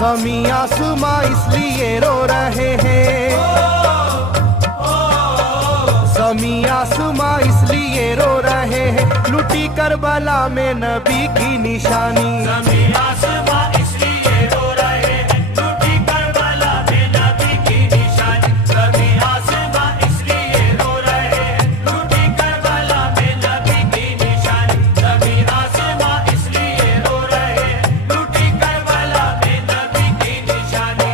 ज़मीं आसमां इसलिए रो रहे हैं, ज़मीं आसमां इसलिए रो रहे हैं, लुटी करबला में नबी की निशानी। ज़मीं आसमां इसलिए रो रहे हैं, लुटी करबला में नबी की निशानी। ज़मीं आसमां इसलिए रो रहे हैं, लुटी करबला में नबी की निशानी। ज़मीं आसमां इसलिए रो रहे हैं, लुटी करबला में नबी की निशानी।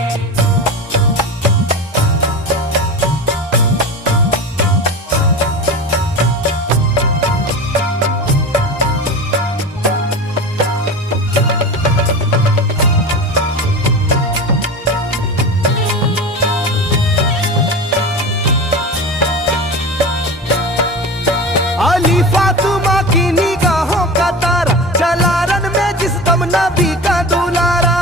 अली फातिमा की निगाहों का तारा, चला रन में जिस दम नबी का दुलारा।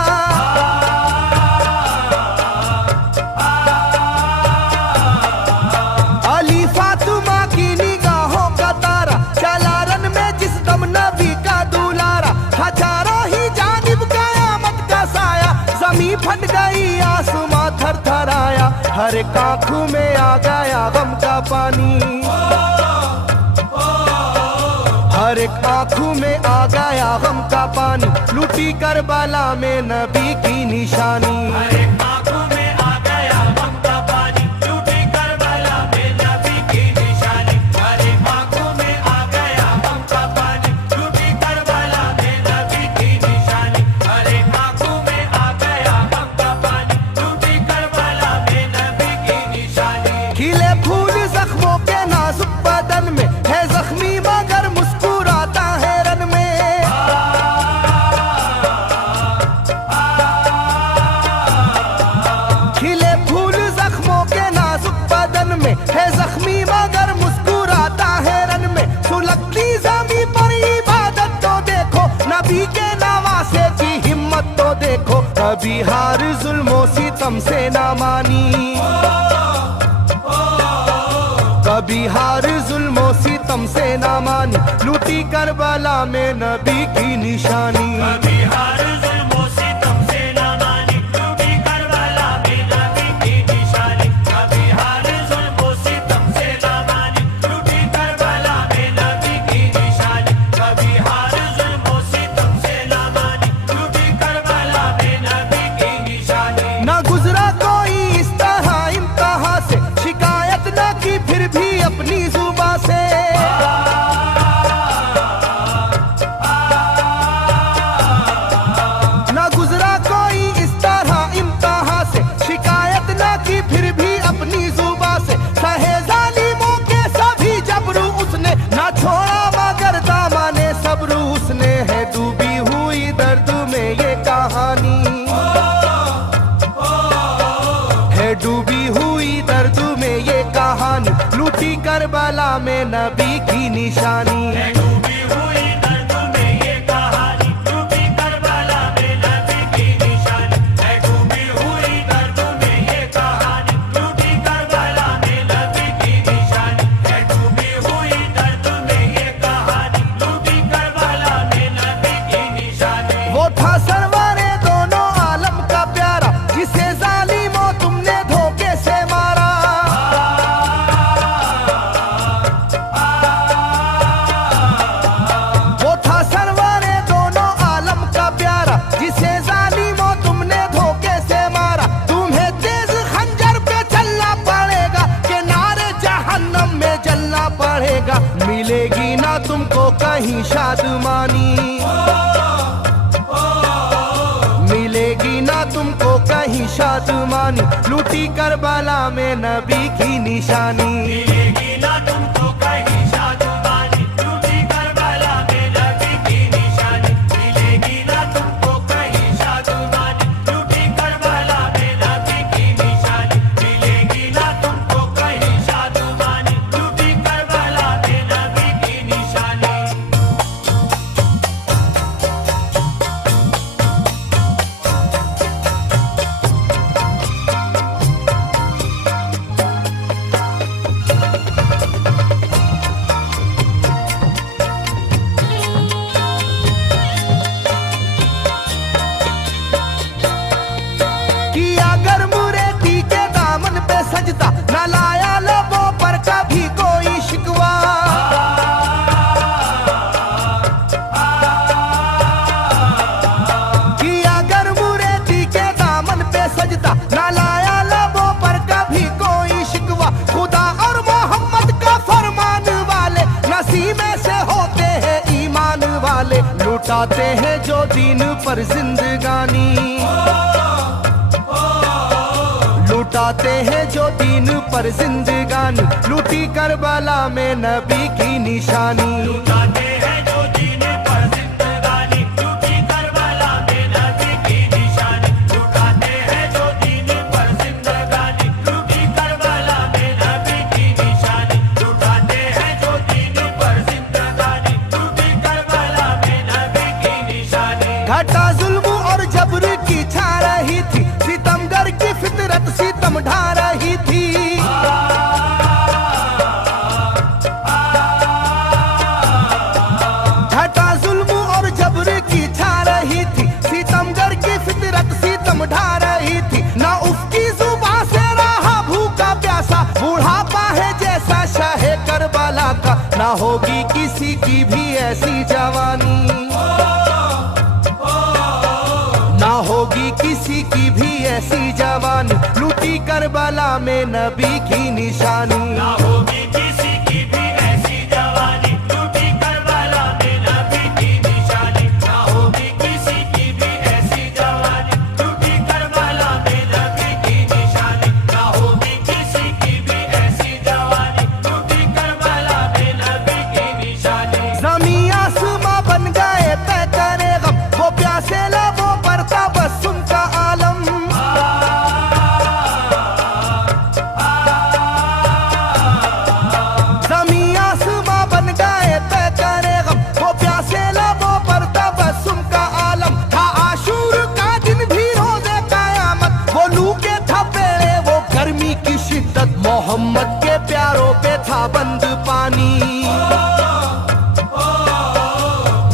अली फातिमा की निगाहों का तारा, चला रन में जिस दम नबी का दुलारा। हजारों ही जानिब कयामत का साया, ज़मीं फट गई आसमां थर थर आया, हर एक आँखों में आ गया गम का पानी। हर एक आँखों में आ गया गम का पानी, लुटी करबला में नबी की निशानी। हर एक आँखों में आ गया गम का पानी, लुटी करबला में नबी की निशानी। हर एक आँखों में आ गया गम का पानी, लुटी करबला में नबी की निशानी। हर एक आँखों में आ गया गम का पानी, लुटी करबला में नबी की निशानी। खिले फूल जख्मों के नाजुक बदन में, है जख्मी मगर मुस्कुराता है रन में। खिले फूल जख्मों के नाजुक बदन में, है जख्मी मगर मुस्कुराता है रन में। सुलगती ज़मीं पर इबादत तो देखो, नबी के नवासे की हिम्मत तो देखो। कभी हार जुल्मों सितम से ना मानी, कभी हार जुल्मों सितम से ना मानी, लुटी करबला में नबी की निशानी। कभी हार जुल्मों सितम से ना मानी, लुटी करबला में नबी की निशानी। कभी हार जुल्मों सितम से ना मानी, लुटी करबला में नबी की निशानी। कभी हार जुल्मों सितम से ना मानी, लुटी करबला में नबी की निशानी। ना गुजरा कोई इस तरह इम्तिहान से, शिकायत न की फिर भी अपनी जुबां से। ना गुजरा कोई इस तरह इम्तिहान से, शिकायत न की फिर भी अपनी जुबां से। सहे जालिमों के सभी जबरू उसने, ना छोड़ा मगर दामने सब्र उसने। है डूबी हुई दर्द में ये कहानी, है डूबी हुई दर्द में ये कहानी, लुटी करबला में नबी की निशानी। है डूबी हुई दर्द में ये कहानी, लुटी करबला में नबी की निशानी। है डूबी हुई दर्द में ये कहानी, लुटी करबला में नबी की निशानी। है डूबी हुई दर्द में ये कहानी, लुटी करबला में नबी की निशानी। वो था सरवरे दोनों आलम का प्यारा, जिसे जालिमों तुमने धोखे से मारा। वो था सरवरे दोनों आलम का प्यारा, जिसे जालिमों तुमने धोखे से मारा। तुम्हें तेज खंजर पे चलना पड़ेगा, कि नारे जहन्नम में जलना पड़ेगा। मिलेगी ना तुमको कहीं शादमानी, मिलेगी ना तुमको कहीं शादमानी, लुटी करबला में नबी की निशानी। मिलेगी ना तुमको कहीं शादमानी, लुटी करबला में नबी की निशानी। मिलेगी ना तुमको कहीं शादमानी, लुटी करबला में नबी की निशानी। मिलेगी ना तुमको कहीं शादमानी, लुटी करबला में नबी की निशानी। लुटाते हैं जो दीन पर जिंदगानी, लुटाते हैं जो दीन पर जिंदगानी, लूटी करबला में नबी की निशानी। लुटाते हैं जो दीन पर जिंदगानी, लूटी करबला में नबी की निशानी। लुटाते हैं जो दीन पर जिंदगानी, लूटी करबला में नबी की निशानी। लुटाते हैं जो दीन पर जिंदगानी, लूटी करबला में नबी की निशानी। घटा जुल्म और जबर की छा रही थी, सितमगर की फितरत सितम ढा रही थी। घटा जुल्म और जबर की छा रही थी, सितमगर की फितरत सितम ढा रही थी। ना उसकी जुबान से रहा भूखा प्यासा, बुढ़ापा है जैसा शाहे करबला का, ना होगी किसी की भी ऐसी जवानी, ना होगी किसी की भी ऐसी जवानी, लूटी करबला में नबी की निशानी। ना होगी किसी की भी ऐसी जवानी, लूटी करबला में नबी की निशानी। ना होगी किसी की भी ऐसी जवानी, लूटी करबला में नबी की निशानी। ना होगी किसी की भी ऐसी जवानी, लूटी करबला में नबी की निशानी। ज़मीं आसमां बन गए तय करे गम, वो प्यासे लबों पर था बस उनका आलम। ज़मीं आसमां बन गए तय करे गम, वो प्यासे लबों पर था बस उनका आलम। था आशूर का दिन भी रोज़े क़यामत, वो लू के थपेड़े वो गर्मी की शिद्दत, मोहम्मद के प्यारों पे था बंद पानी,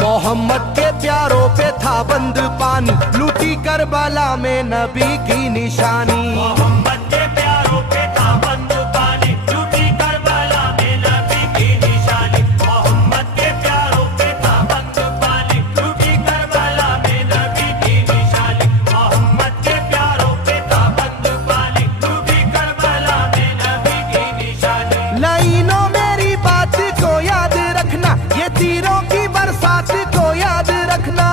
मोहम्मद के प्यारों पे था बंद पानी, लूटी करबला में नबी की निशानी। मोहम्मद के प्यारों पे था बंद पानी, लूटी करबला में नबी की निशानी। मोहम्मद के प्यारों पे था बंद पानी, लूटी करबला में नबी की निशानी। मोहम्मद के प्यारों पे था बंद पानी, लूटी करबला में नबी की निशानी। लाइनों मेरी बात को याद रखना, ये तीरों की बरसात को याद रखना।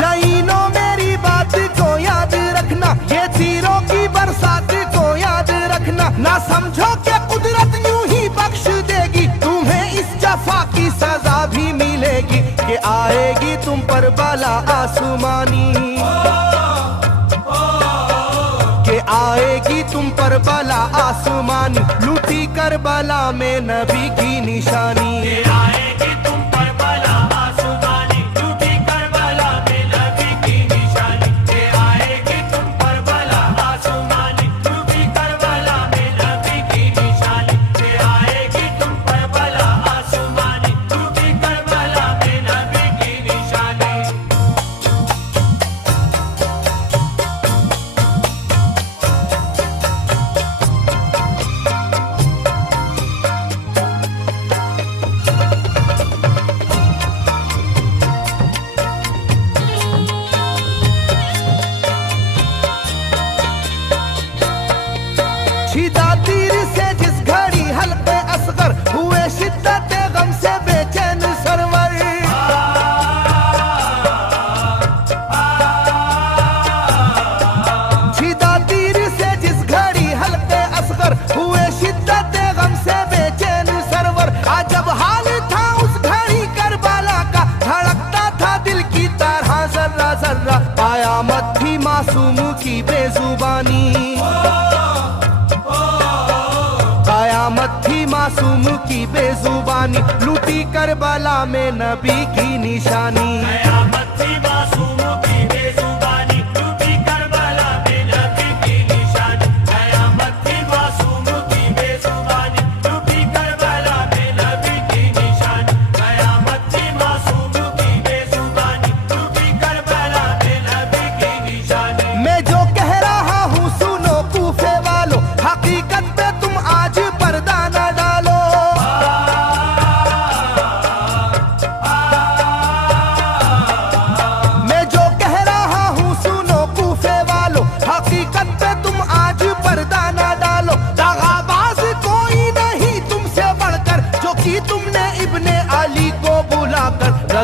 लाइनों मेरी बात को याद रखना, ये तीरों की बरसात को याद रखना। ना समझो कि कुदरत यूं ही बख्श देगी, तुम्हें इस जफा की सजा भी मिलेगी, कि आएगी तुम पर बला आसमानी, के आएगी तुम पर बला आसमानी, लूटी करबला में नबी की निशानी। ये आएगी तुम पर बला आसमानी, लूटी करबला में नबी की निशानी। ये आएगी तुम पर बला आसमानी, लूटी करबला में नबी की निशानी। ये आएगी तुम पर बला आसमानी, लूटी करबला में नबी की निशानी। छिदा तीर से जिस घड़ी हल्के असगर, हुए शिद्दत गम से बेचैन सरवर। छिदा तीर से जिस घड़ी हल्के असगर, हुए शिद्दत गम से बेचैन सरवर। अजब हाल था उस घड़ी करबला का, धड़कता था दिल की तरह जर्रा जर्रा, कयामत थी मासूम की बेजुबानी, कयामत थी मासूम की बेजुबानी, लूटी करबला में नबी की निशानी। कयामत थी मासूम की बेजुबानी, लूटी करबला में नबी की निशानी। कयामत थी मासूम की बेजुबानी, लूटी करबला में नबी की निशानी। कयामत थी मासूम की बेजुबानी, लूटी करबला में नबी की निशानी। मैं जो कह रहा हूँ सुनो कूफे वालों, हकीकत पे तुम आज पर्दा न डालो। मैं जो कह रहा हूँ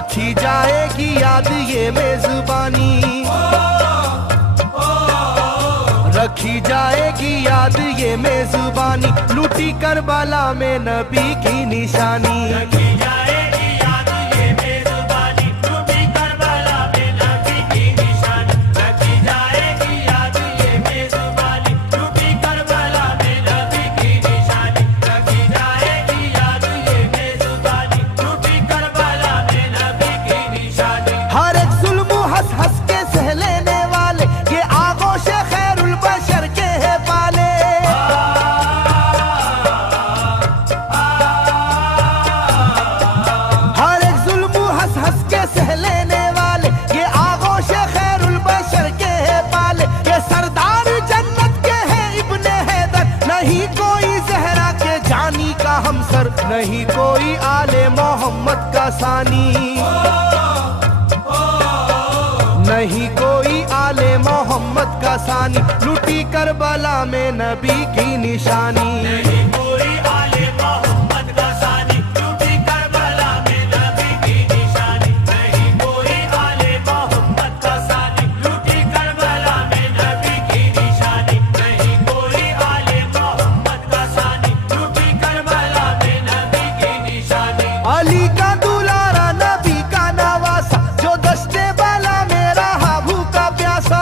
रखी जाएगी याद ये मेजबानी, रखी जाएगी याद ये मेजबानी, लूटी करबला में नबी की निशानी। रखी जाएगी याद ये मेजबानी, लूटी करबला में नबी की निशानी। रखी जाएगी याद ये मेजबानी, लूटी करबला में नबी की निशानी। रखी जाएगी याद ये मेजबानी, लूटी करबला में नबी की निशानी। हर एक जुल्म हंस हंस के सह लेने वाले, ये आगोश खैरुल बशर के है पाले। हर एक जुल्म हंस हंस के सह लेने वाले, ये आगोश खैरुल बशर के है पाले। ये सरदार जन्नत के है इब्ने हैदर, नहीं कोई जहरा के जानी का हमसर, नहीं कोई आले मोहम्मद का सानी, नहीं कोई आले मोहम्मद का सानी, लूटी करबला में नबी की निशानी। नहीं कोई आले मोहम्मद का सानी, लूटी करबला में नबी की निशानी। नहीं कोई आले मोहम्मद का सानी, लूटी करबला में नबी की निशानी। नहीं कोई आले मोहम्मद का सानी, लूटी करबला में नबी की निशानी। अली का दुलारा नबी का नवासा, जो दस्ते बाला में रहा भूखा प्यासा।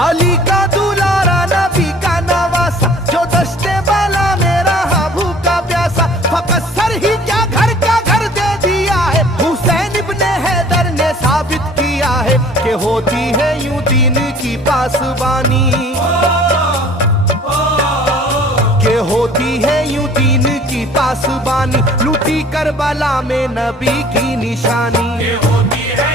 अली का दुलारा नबी का नवासा, जो दस्ते बाला में रहा भूखा प्यासा। फकत सर ही क्या घर का घर दे दिया है, हुसैन इब्ने हैदर ने साबित किया है कि होती है यूं दीन की पासबानी, के होती है यूं दीन की पासबानी, लूटी करबला में नबी की निशानी। ये होती है